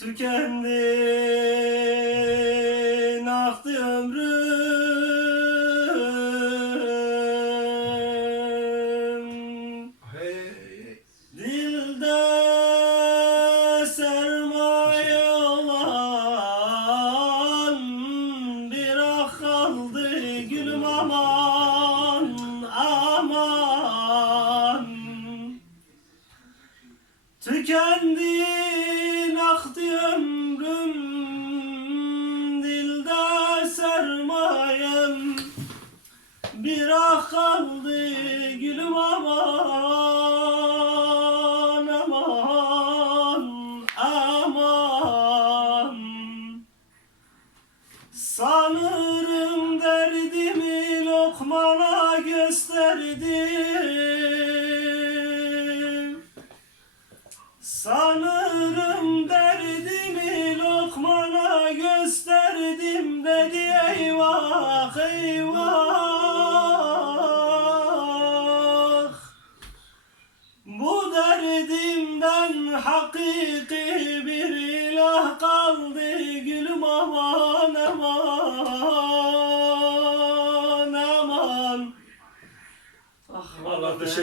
Tükendi aktı ömrüm Hey. Dilde sermaye olan bir ah kaldı gülüm aman aman Tükendi bir ah kaldı gülüm aman aman aman. Sanırım derdimi lokmana gösterdim. Sanırım derdimi lokmana gösterdim dedi eyvah eyvah hakiki bir ilah kaldı gülüm aman aman aman. Ah Allah teşekkür